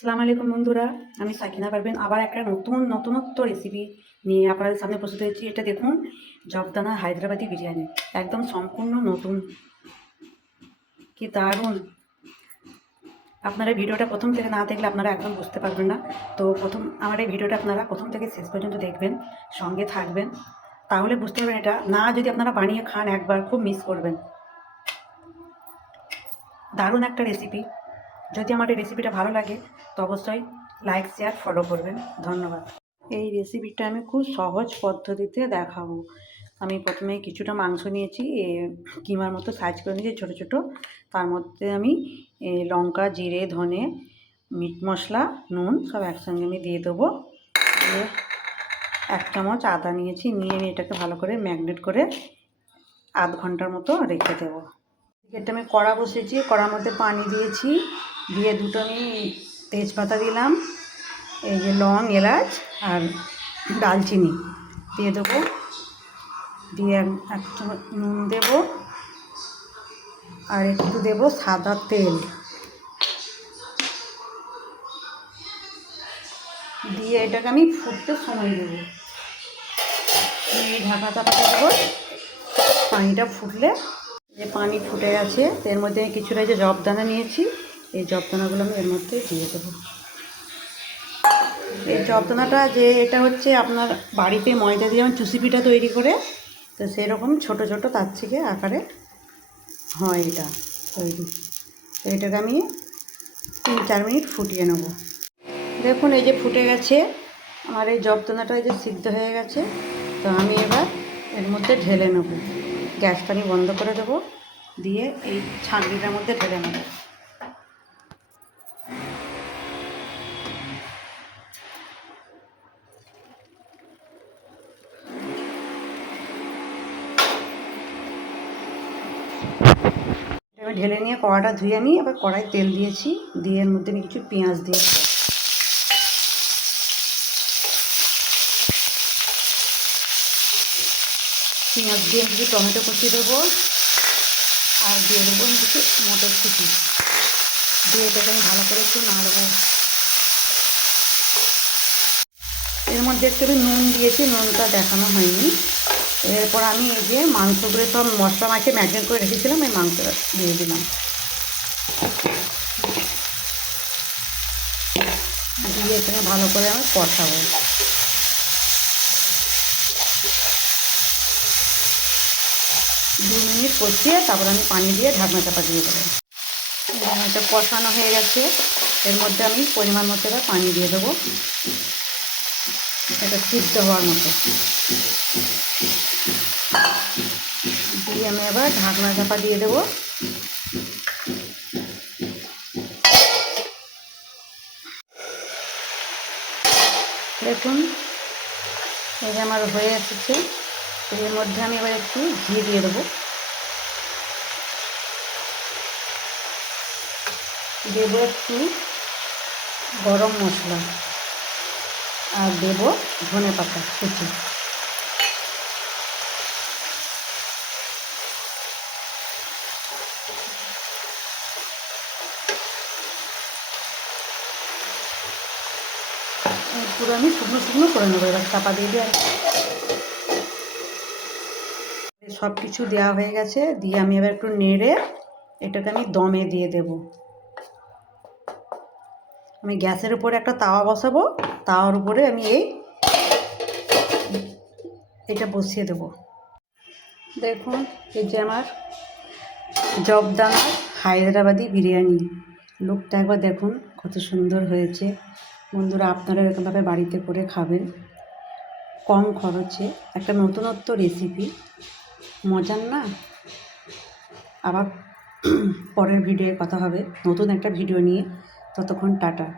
আসসালামু আলাইকুম বন্ধুরা, আমি সাকিনা পারভিন আবার একটা নতুনত্ব রেসিপি নিয়ে আপনাদের সামনে প্রস্তুত হয়েছি। এটা দেখুন, জবদানা হায়দ্রাবাদি বিরিয়ানি, একদম সম্পূর্ণ নতুন, কি দারুণ। আপনারা ভিডিওটা প্রথম থেকে না দেখলে আপনারা একদম বুঝতে পারবেন না। তো আমার এই ভিডিওটা আপনারা প্রথম থেকে শেষ পর্যন্ত দেখবেন, সঙ্গে থাকবেন, তাহলে বুঝতে পারবেন। এটা না যদি আপনারা বানিয়ে খান একবার, খুব মিস করবেন। দারুণ একটা রেসিপি। যদি আমার এই রেসিপিটা ভালো লাগে তো অবশ্যই লাইক, শেয়ার, ফলো করবেন। ধন্যবাদ। এই রেসিপিটা আমি খুব সহজ পদ্ধতিতে দেখাবো। আমি প্রথমে কিছুটা মাংস নিয়েছি, কিমার মতো সাইজ করে নিয়েছি ছোটো ছোটো। তার মধ্যে আমি লঙ্কা, জিরে, ধনে, মিট মশলা, নুন সব একসঙ্গে আমি দিয়ে দেবো। দিয়ে 1 চামচ আদা নিয়েছি, নিয়ে আমি এটাকে ভালো করে ম্যারিনেট করে আধ ঘন্টার মতো রেখে দেবো। এটা আমি কড়া বসিয়েছি, কড়ার মধ্যে পানি দিয়েছি, দিয়ে দুটো আমি তেজপাতা দিলাম, এই যে লং, এলাচ আর দালচিনি দিয়ে দেবো, দিয়ে 1 চামচ নুন দেবো, আর একটু দেবো সাদা তেল, দিয়ে এটাকে আমি ফুটতে সময় দেবো। ঢাকা চাপাতে দেবো। পানিটা ফুটলে, যে পানি ফুটে গেছে, এর মধ্যে আমি কিছুটা যে জবদানা নিয়েছি, এই জবদানাগুলো আমি এর মধ্যে দিয়ে দেবো। এই জবদানাটা যে এটা হচ্ছে আপনার বাড়িতে ময়দা দিয়ে যেমন চুষি পিঠা তৈরি করে, তো সেরকম ছোটো ছোটো তার থেকে আকারে হয় এটা তৈরি। তো এটাকে আমি 3-4 মিনিট ফুটিয়ে নেব। দেখুন, এই যে ফুটে গেছে আমার এই জবদানাটা, এই যে সিদ্ধ হয়ে গেছে। তো আমি এবার এর মধ্যে ঢেলে নেব। গ্যাসটা আমি বন্ধ করে দেবো, দিয়ে এই ছাঁকনিটার মধ্যে ঢেলে নেব। এবার ঢেলে নিয়ে কড়াটা ধুয়ে আমি আবার কড়াই তেল দিয়েছি, দিয়ে এর মধ্যে আমি কিছু পেঁয়াজ দিয়েছি, পেঁয়াজ দিয়ে কিছু টমেটো কুচি দেবো, আর দিয়ে দেবো কিছু মটরশুঁটি, দিয়ে এটাকে আমি ভালো করে একটু নাড়বো। এর মধ্যে একটু নুন দিয়েছি, নুনটা দেখানো হয়নি। এরপর আমি এই যে মাংসগুলো সব মশলা মাখিয়ে ম্যারিনেট করে রেখেছিলাম, এই মাংসটা দিয়ে দিলাম, দিয়ে এখানে ভালো করে আমি কষাবো। 2 মিনিট কষিয়ে তারপর আমি পানি দিয়ে ঢাকনা চাপা দিয়ে দেবো। এটা কষানো হয়ে গেছে, এর মধ্যে আমি পরিমাণ মতো এবার পানি দিয়ে দেবো, এটা সিদ্ধ হওয়ার মতো। দিয়ে আমি এবার ঢাকনা চাপা দিয়ে দেবো। দেখুন, এই যে আমার হয়ে এসেছে। এর মধ্যে আমি এবার একটু ঘি দিয়ে দেবো, দেবো একটু গরম মশলা, আর দেবো ধনে পাতা কুচি। পুরো আমি শুকনো শুকনো করে নেবো। এবার চাপা দিয়ে দিয়ে সব কিছু দেওয়া হয়ে গেছে, দিয়ে আমি এবার একটু নেড়ে এটাকে আমি দমে দিয়ে দেব। আমি গ্যাসের উপরে একটা তাওয়া বসাবো, তাওয়ার উপরে আমি এটা বসিয়ে দেব। দেখুন, এই যে আমার জবদানা হায়দ্রাবাদি বিরিয়ানি, লুকটা একবার দেখুন কত সুন্দর হয়েছে। বন্ধুরা, আপনারা এরকমভাবে বাড়িতে করে খাবেন, কম খরচে একটা নতুনত্ব রেসিপি, মজার না? আবার পরের ভিডিওয়ে কথা হবে নতুন একটা ভিডিও নিয়ে। ততক্ষণ টাটা।